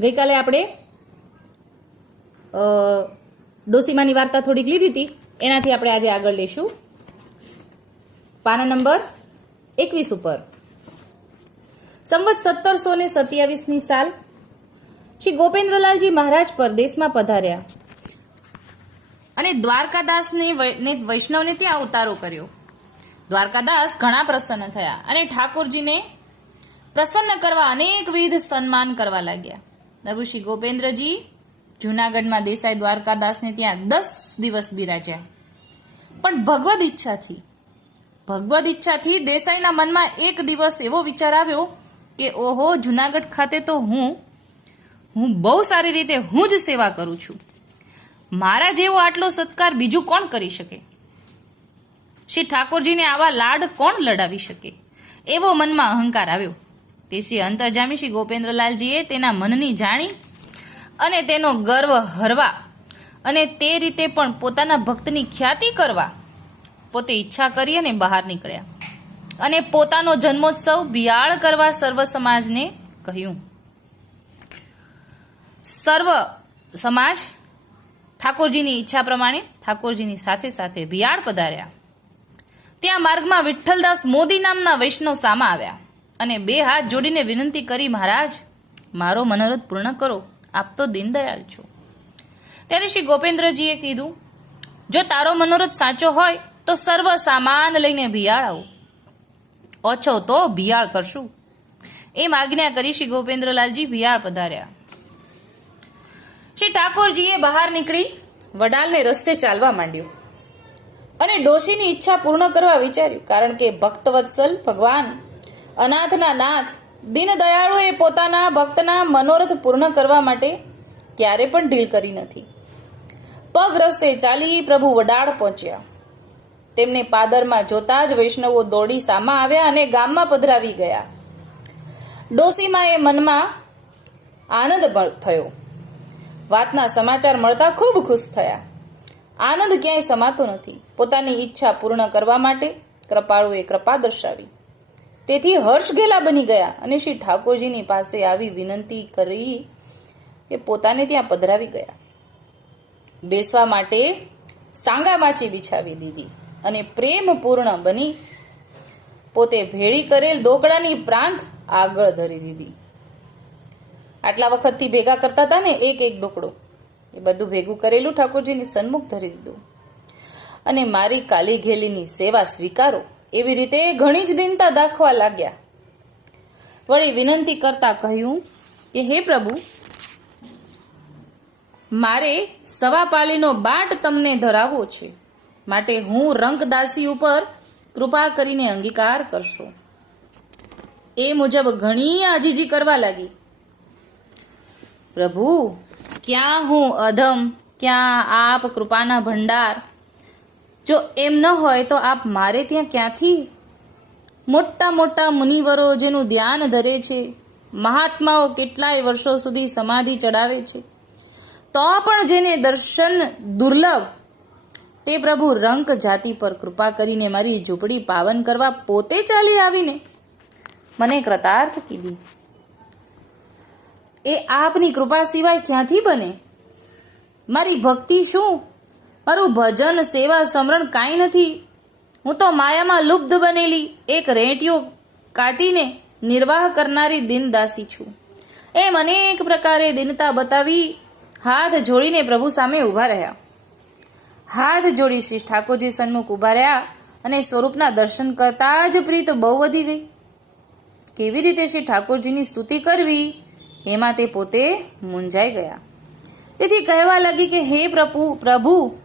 ગઈકાલે આપણે ડોસીમાની વાર્તા થોડીક લીધી હતી. એનાથી આપણે આજે આગળ લઈશું. પાના નંબર એકવીસ ઉપર. સંવત સત્તરસો ને સત્યાવીસની સાલ શ્રી ગોપેન્દ્રલાલજી મહારાજ પરદેશમાં પધાર્યા. અને દ્વારકાદાસને વૈષ્ણવને ત્યાં ઉતારો કર્યો. દ્વારકાદાસ ઘણા પ્રસન્ન થયા અને ઠાકોરજીને પ્રસન્ન કરવા અનેકવિધ સન્માન કરવા લાગ્યા. પ્રભુ શ્રી ગોપેન્દ્રજી, જૂનાગઢમાં દેસાઈ દ્વારકાદાસને ત્યાં દસ દિવસ બિરાજ્યા. પણ ભગવદ ઈચ્છાથી ભગવદ ઈચ્છાથી દેસાઈના મનમાં એક દિવસ એવો વિચાર આવ્યો કે, ઓહો, જૂનાગઢ ખાતે તો હું હું બહુ સારી રીતે હું જ સેવા કરું છું. મારા જેવો આટલો સત્કાર બીજું કોણ કરી શકે? શ્રી ઠાકોરજીને આવા લાડ કોણ લડાવી શકે? એવો મનમાં અહંકાર આવ્યો. તે શ્રી અંતર્જામી શ્રી ગોપેન્દ્રલાલજીએ તેના મનની જાણી અને તેનો ગર્વ હરવા અને તે રીતે પણ પોતાના ભક્તની ખ્યાતિ કરવા પોતે ઈચ્છા કરી અને બહાર નીકળ્યા. અને પોતાનો જન્મોત્સવ બિયાળ કરવા સર્વ સમાજને કહ્યું. સર્વ સમાજ ઠાકોરજીની ઈચ્છા પ્રમાણે ઠાકોરજીની સાથે સાથે બિયાળ પધાર્યા. ત્યાં માર્ગમાં વિઠ્ઠલદાસ મોદી નામના વૈષ્ણવ સામા આવ્યા. અને બે હાથ જોડીને વિનંતી કરી, મહારાજ, મારો મનોરથ પૂર્ણ કરો. આપ તો દીનદયાલ છો. ત્યારે શ્રી ગોપેન્દ્રજીએ કીધું, જો તારો મનોરથ સાચો હોય, તો સર્વ સામાન લઈને ભિયાળ આવો. ઓછો તો ભિયાળ કરશું. એમ આજ્ઞા કરી શ્રી ગોપેન્દ્રલાલજી ભિયાળ પધાર્યા. શ્રી ઠાકોરજીએ બહાર નીકળી વડાલને રસ્તે ચાલવા માંડ્યો અને ડોશીની ઈચ્છા પૂર્ણ કરવા વિચાર્યું, કારણ કે ભક્તવત્સલ ભગવાન અનાથના નાથ દીનદયાળુએ પોતાના ભક્તના મનોરથ પૂર્ણ કરવા માટે ક્યારે પણ ઢીલ કરી નથી. પગ રસ્તે ચાલી પ્રભુ વડાળ પહોંચ્યા. તેમને પાદરમાં જોતા જ વૈષ્ણવો દોડી સામા આવ્યા અને ગામમાં પધરાવી ગયા. ડોસીમાએ મનમાં આનંદ થયો. વાતના સમાચાર મળતા ખૂબ ખુશ થયા. આનંદ ક્યાંય સમાતો નથી. પોતાની ઈચ્છા પૂર્ણ કરવા માટે કૃપાળુએ કૃપા દર્શાવી. તેથી હર્ષ ગેલા બની ગયા અને શ્રી ઠાકોરજીની પાસે આવી વિનંતી કરી કે પોતાને ત્યાં પધરાવી ગયા. બેસવા માટે સાંગામાચી બિછાવી દીધી અને પ્રેમપૂર્ણ બની પોતે ભેળી કરેલ દોકડાની પ્રાંત આગળ ધરી દીધી. આટલા વખતથી ભેગા કરતા હતા ને એક એક દોકડો. એ બધું ભેગું કરેલું ઠાકોરજીની સન્મુખ ધરી દીધું. અને મારી કાલી ઘેલીની સેવા સ્વીકારો. એવી રીતે ઘણી જ દિનતા દાખવા લાગ્યા. વળી વિનંતી કરતા કહ્યું કે, હે પ્રભુ, મારે સવાપાલીનો બાટ તમને ધરાવવો છે. માટે હું રંગદાસી ઉપર કૃપા કરીને અંગીકાર કરશો. એ મુજબ ઘણી આજીજી કરવા લાગી. પ્રભુ, ક્યાં હું અધમ, ક્યાં આપ કૃપાના ભંડાર જો એમ ન હોય તો આપ મારે ત્યાં ક્યાંથી? મોટા મોટા મુનિવરો જેનું ધ્યાન ધરે છે, મહાત્માઓ કેટલાય વર્ષો સુધી સમાધિ ચડાવે છે. તો પણ જેને દર્શન દુર્લભ, તે પ્રભુ રંક જાતિ પર કૃપા કરીને મારી ઝૂંપડી પાવન કરવા પોતે ચાલી આવીને મને કૃતાર્થ કીધી. એ આપની કૃપા સિવાય ક્યાંથી બને? મારી ભક્તિ શું? મારું ભજન, સેવા, સમરણ કાંઈ નથી. હું તો માયામાં લુપ્ત બનેલી એક રેંટિયો કાઢીને નિર્વાહ કરનારી દિનદાસી છું. એમ અનેક પ્રકારે દિનતા બતાવી હાથ જોડીને પ્રભુ સામે ઊભા રહ્યા. હાથ જોડી શ્રી ઠાકોરજી સન્મુખ ઊભા રહ્યા અને સ્વરૂપના દર્શન કરતા જ પ્રીત બહુ વધી ગઈ. કેવી રીતે શ્રી ઠાકોરજીની સ્તુતિ કરવી, એમાં તે પોતે મૂંઝાઈ ગયા. તેથી કહેવા લાગી કે, હે પ્રભુ પ્રભુ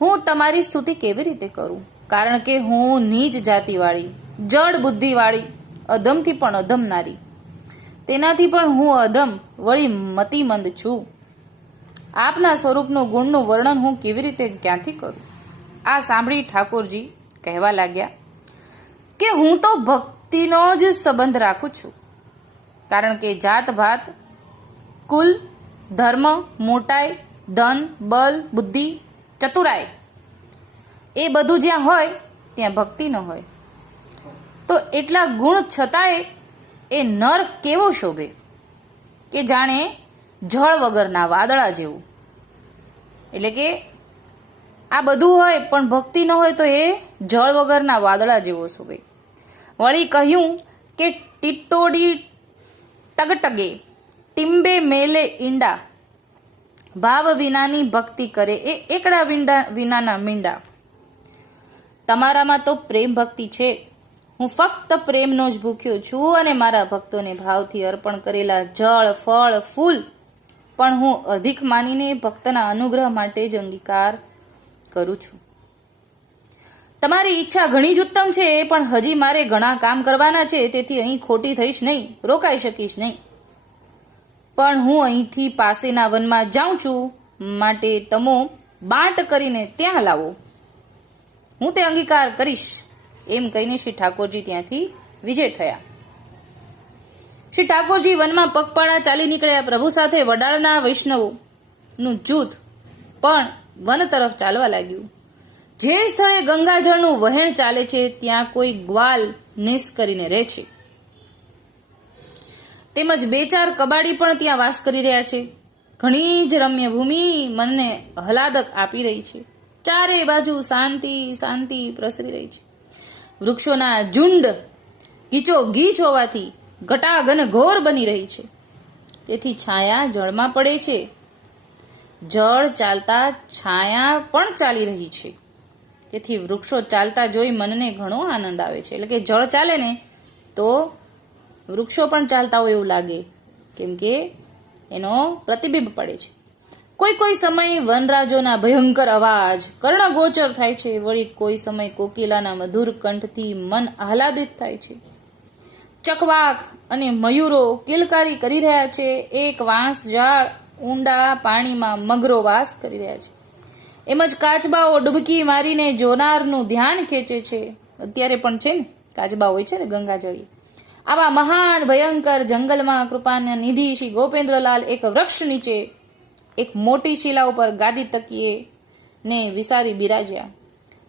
હું તમારી સ્તુતિ કેવી રીતે કરું? કારણ કે હું નીચ જાતિવાળી, જડ બુદ્ધિવાળી, અધમથી પણ અધમ નારી તેનાથી પણ હું અધમ, વળી મતિમંદ છું. આપના સ્વરૂપનું ગુણનું વર્ણન હું કેવી રીતે ક્યાંથી કરું? આ સાંભળી ઠાકોરજી કહેવા લાગ્યા કે હું તો ભક્તિનો જ સંબંધ રાખું છું. કારણ કે જાત ભાત, કુલ, ધર્મ, મોટાઈ, ધન બલ બુદ્ધિ ચતુરાઈ. એ બધું જ્યાં હોય, ત્યાં ભક્તિ ન હોય. તો એટલા ગુણ છતાંય એ નર કેવો શોભે? કે જાણે જળ વગરના વાદળા જેવું. એટલે કે આ બધું હોય, પણ ભક્તિ ન હોય તો એ જળ વગરના વાદળા જેવો શોભે. વળી કહ્યું કે ટીટોડી ટગટગે, ટીંબે મેલે ઈંડા ભાવ વિનાની ભક્તિ કરે એ એકડા વિંડા વિનાના મીંડા. તમારામાં તો પ્રેમ ભક્તિ છે. હું ફક્ત પ્રેમનો જ ભૂખ્યો છું અને મારા ભક્તોને ભાવથી અર્પણ કરેલા જળ, ફળ, ફૂલ. પણ હું અધિક માનીને ભક્તના અનુગ્રહ માટે જ અંગીકાર કરું છું. તમારી ઈચ્છા ઘણી જ ઉત્તમ છે, પણ હજી મારે ઘણા કામ કરવાના છે, તેથી અહીં ખોટી થઈશ નહીં, રોકાઈ શકીશ નહીં. પણ હું અહીંથી પાસેના વનમાં જાઉં છું, માટે તમો બાટ કરીને ત્યાં લાવો. હું તે અંગીકાર કરીશ. એમ કહીને શ્રી ઠાકોરજી ત્યાંથી વિજય થયા. શ્રી ઠાકોરજી વનમાં પગપાળા ચાલી નીકળ્યા પ્રભુ સાથે વડાળના વૈષ્ણવોનું જૂથ પણ વન તરફ ચાલવા લાગ્યું. જે સ્થળે ગંગાજળનું વહેણ ચાલે છે, ત્યાં કોઈ ગ્વાલ નિસ કરીને રહે છે. તેમજ બે ચાર કબાડી પણ ત્યાં વાસ કરી રહ્યા છે. ઘણી જ રમ્ય ભૂમિ મનને હલાદક આપી રહી છે. ચારે બાજુ શાંતિ શાંતિ પ્રસરી રહી છે. વૃક્ષોના ઝુંડ ગીચો ગીચ હોવાથી ઘટાઘન ઘોર બની રહી છે. તેથી છાયા જળમાં પડે છે. જળ ચાલતા છાયા પણ ચાલી રહી છે. તેથી વૃક્ષો ચાલતા જોઈ મનને ઘણો આનંદ આવે છે. એટલે કે જળ ચાલે ને તો વૃક્ષો પણ ચાલતા હોય એવું લાગે, કેમ કે એનો પ્રતિબિંબ પડે છે. કોઈ કોઈ સમયે વનરાજોના ભયંકર અવાજ, કર્ણગોચર થાય છે, વળી કોઈ સમય કોકિલાના મધુર કંઠથી મન આહલાદિત થાય છે. ચકવાક અને મયુરો કિલકારી કરી રહ્યા છે, એક વાંસ ઝાડ ઊંડા પાણીમાં મગરો વાસ કરી રહ્યા છે. એમ જ કાચબાઓ ડૂબકી મારીને જોનારનું ધ્યાન ખેંચે છે. અત્યારે પણ છે ને, કાચબા હોય છે ને ગંગાજળી આવા મહાન, ભયંકર જંગલમાં કૃપાના નિધિ શ્રી ગોપેન્દ્રલાલ એક વૃક્ષ નીચે એક મોટી શિલા ઉપર ગાદી તકીએ ને વિસારી બિરાજ્યા.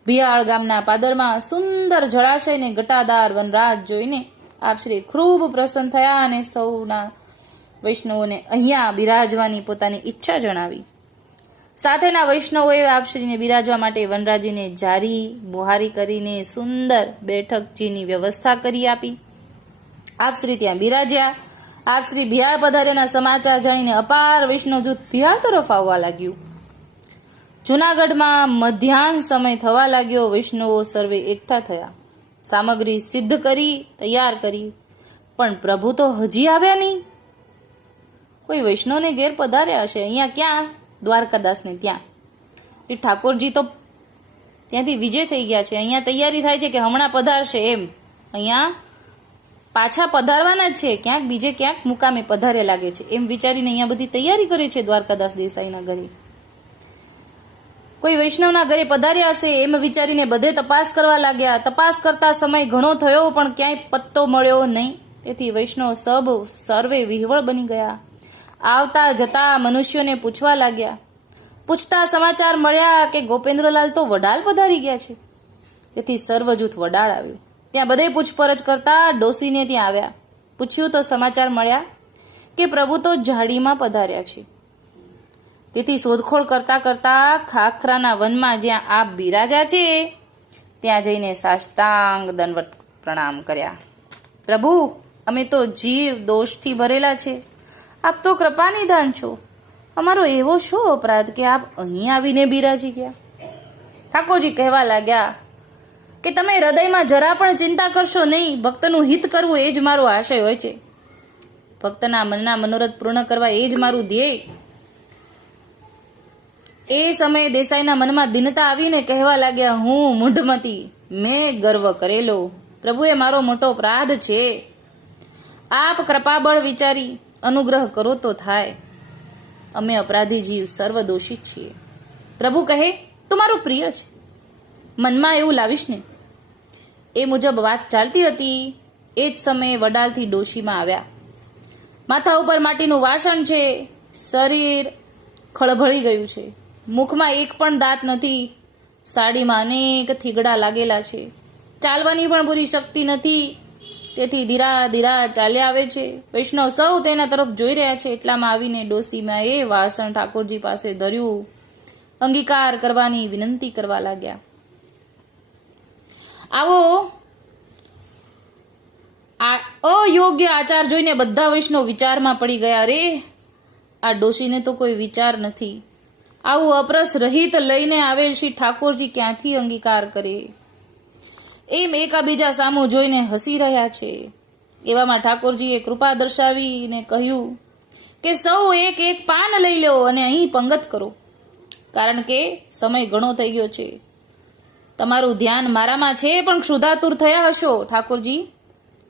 ભિયાળ ગામના પાદરમાં સુંદર જળાશય ને ઘટાદાર વનરાજ જોઈને આપ શ્રી ખૂબ પ્રસન્ન થયા અને સૌના વૈષ્ણવોને અહીંયા બિરાજવાની પોતાની ઈચ્છા જણાવી. સાથેના વૈષ્ણવોએ આપશ્રીને બિરાજવા માટે વનરાજીને જારી, બુહારી કરીને સુંદર બેઠકજીની વ્યવસ્થા કરી આપી. આપશ્રી ત્યાં બિરાજ્યા. આપશ્રી બિહાર પધાર્યાના સમાચાર જાણીને અપાર વિષ્ણુ જૂથ બિહાર તરફ આવવા લાગ્યું. જુનાગઢમાં મધ્યાહન સમય થવા લાગ્યો વૈષ્ણવો સર્વે એકઠા થયા. સામગ્રી સિદ્ધ કરી, તૈયાર કરી. પણ પ્રભુ તો હજી આવ્યા નહીં. કોઈ વૈષ્ણવને ઘેર પધાર્યા હશે? અહીંયા ક્યાં? દ્વારકાદાસને ત્યાં. તે ઠાકોરજી તો ત્યાંથી વિજય થઈ ગયા છે. અહીંયા તૈયારી થાય છે કે હમણાં પધારશે એમ. અહીંયા પાછા પધારવાના જ છે. ક્યાંક બીજે ક્યાંક મુકામે પધારે લાગે છે. એમ વિચારીને અહીંયા બધી તૈયારી કરે છે દ્વારકાદાસ દેસાઈના ઘરે. કોઈ વૈષ્ણવના ઘરે પધાર્યા હશે એમ વિચારીને બધે તપાસ કરવા લાગ્યા. તપાસ કરતા સમય ઘણો થયો, પણ ક્યાંય પત્તો મળ્યો નહીં. તેથી વૈષ્ણવ સબ સર્વે વિહવળ બની ગયા. આવતા જતા મનુષ્યોને પૂછવા લાગ્યા. પૂછતા સમાચાર મળ્યા કે ગોપેન્દ્રલાલ તો વડાલ પધારી ગયા છે. તેથી સર્વ જૂથ વડાળ આવ્યું. ત્યાં બધે પૂછપરછ કરતા ડોસીને ત્યાં આવ્યા. પૂછ્યું તો સમાચાર મળ્યા કે પ્રભુ તો ઝાડીમાં પધાર્યા છે. તેથી શોધખોળ કરતા કરતા ખાખરાના વનમાં જ્યાં આપ બિરાજા છે, ત્યાં જઈને સાષ્ટાંગ દંડવત પ્રણામ કર્યા. પ્રભુ, અમે તો જીવ દોષથી ભરેલા છે. આપ તો કૃપાનિધાન છો. અમારો એવો શો અપરાધ કે આપ અહીં આવીને બિરાજી ગયા. ઠાકોરજી કહેવા લાગ્યા કે તમે હૃદયમાં જરા પણ ચિંતા કરશો નહીં, ભક્તનું હિત કરવું એ જ મારો આશય હોય છે. ભક્તના મનના મનોરથ પૂર્ણ કરવા એ જ મારું ધ્યેય. એ સમયે દેસાઈના મનમાં દિનતા આવીને કહેવા લાગ્યા, હું મૂઢમતી, મેં ગર્વ કરેલો. પ્રભુએ મારો મોટો અપરાધ છે. આપ કૃપાબળ વિચારી અનુગ્રહ કરો તો થાય. અમે અપરાધી જીવ સર્વ દોષિત છીએ. પ્રભુ કહે, તું મારું પ્રિય છે. મનમાં એવું લાવીશ ને? એ મુજબ વાત ચાલતી હતી. એ જ સમયે વડાલથી ડોશીમાં આવ્યા. માથા ઉપર માટીનું વાસણ છે. શરીર ખળભળી ગયું છે. મુખમાં એક પણ દાંત નથી. સાડીમાં અનેક થીગડા લાગેલા છે. ચાલવાની પણ પૂરી શક્તિ નથી. તેથી ધીરા ધીરા ચાલ્યા આવે છે. વૈષ્ણવ સૌ તેના તરફ જોઈ રહ્યા છે. એટલામાં આવીને ડોસીમાં એ વાસણ ઠાકોરજી પાસે ધર્યું. અંગીકાર કરવાની વિનંતી કરવા લાગ્યા. આવો. આ અયોગ્ય આચાર જોઈને બધા વૈષ્ણવ વિચારમાં પડી ગયા રે આ ડોશીને તો કોઈ વિચાર નથી. આવું અપરસ રહિત લઈને આવેલ શ્રી ઠાકોરજી ક્યાંથી અંગીકાર કરે? એમ એકાબીજા સામું જોઈને હસી રહ્યા છે. એવામાં ઠાકોરજીએ કૃપા દર્શાવીને કહ્યું કે સૌ એક એક પાન લઈ લો અને અહીં પંગત કરો. કારણ કે સમય ઘણો થઈ ગયો છે. તમારું ધ્યાન મારામાં છે, પણ ક્ષુધાતુર થયા હશો. ઠાકોરજી,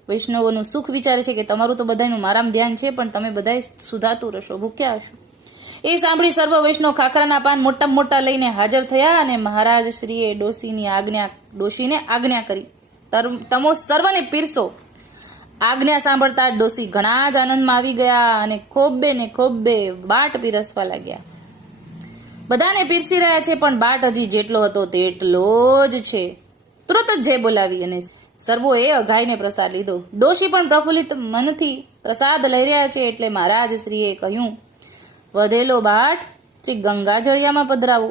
વૈષ્ણવોનું સુખ વિચારે છે કે તમારું તો બધાનું મારામાં ધ્યાન છે, પણ તમે બધા સુધાતુર હશો, ભૂખ્યા હશો. એ સાંભળી સર્વ વૈષ્ણવ ખાખરાના પાન મોટા મોટા લઈને હાજર થયા અને મહારાજ શ્રીએ ડોશીની આજ્ઞા, ડોશીને આજ્ઞા કરી. તમો સર્વને પીરસો. આજ્ઞા સાંભળતા ડોશી ઘણા જ આનંદમાં આવી ગયા અને ખોબે ને ખોબે બાટ પીરસવા લાગ્યા. બધાને પીરસી રહ્યા છે, પણ બાટ હજી જેટલો હતો તેટલો જ છે. તુરત જ જય બોલાવી અને સર્વોએ અઘાઈને પ્રસાદ લીધો. ડોશી પણ પ્રફુલ્લિત મનથી પ્રસાદ લઈ રહ્યા છે એટલે મહારાજ શ્રીએ કહ્યું, વધેલો બાટ જે ગંગા જળિયામાં પધરાવો,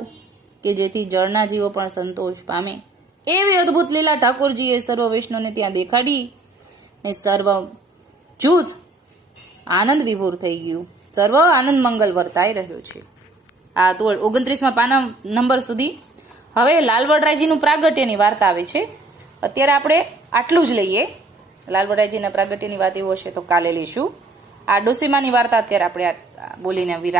કે જેથી જળના જીવો પણ સંતોષ પામે. એવી અદ્ભુત લીલા ઠાકોરજીએ સર્વ વૈષ્ણવને ત્યાં દેખાડી ને સર્વ જૂથ આનંદ વિભોર થઈ ગયું. સર્વ આનંદ મંગલ વર્તાઈ રહ્યો છે. આ તો ઓગણત્રીસમાં પાના નંબર સુધી. હવે લાલવડરાયજીનું પ્રાગટ્યની વાર્તા આવે છે. અત્યારે આપણે આટલું જ લઈએ. લાલવડરાયજીના પ્રાગટ્યની વાત એવો હશે તો કાલે લઈશું. આ ડોસીમાની વાર્તા અત્યારે આપણે બોલીને વિરામ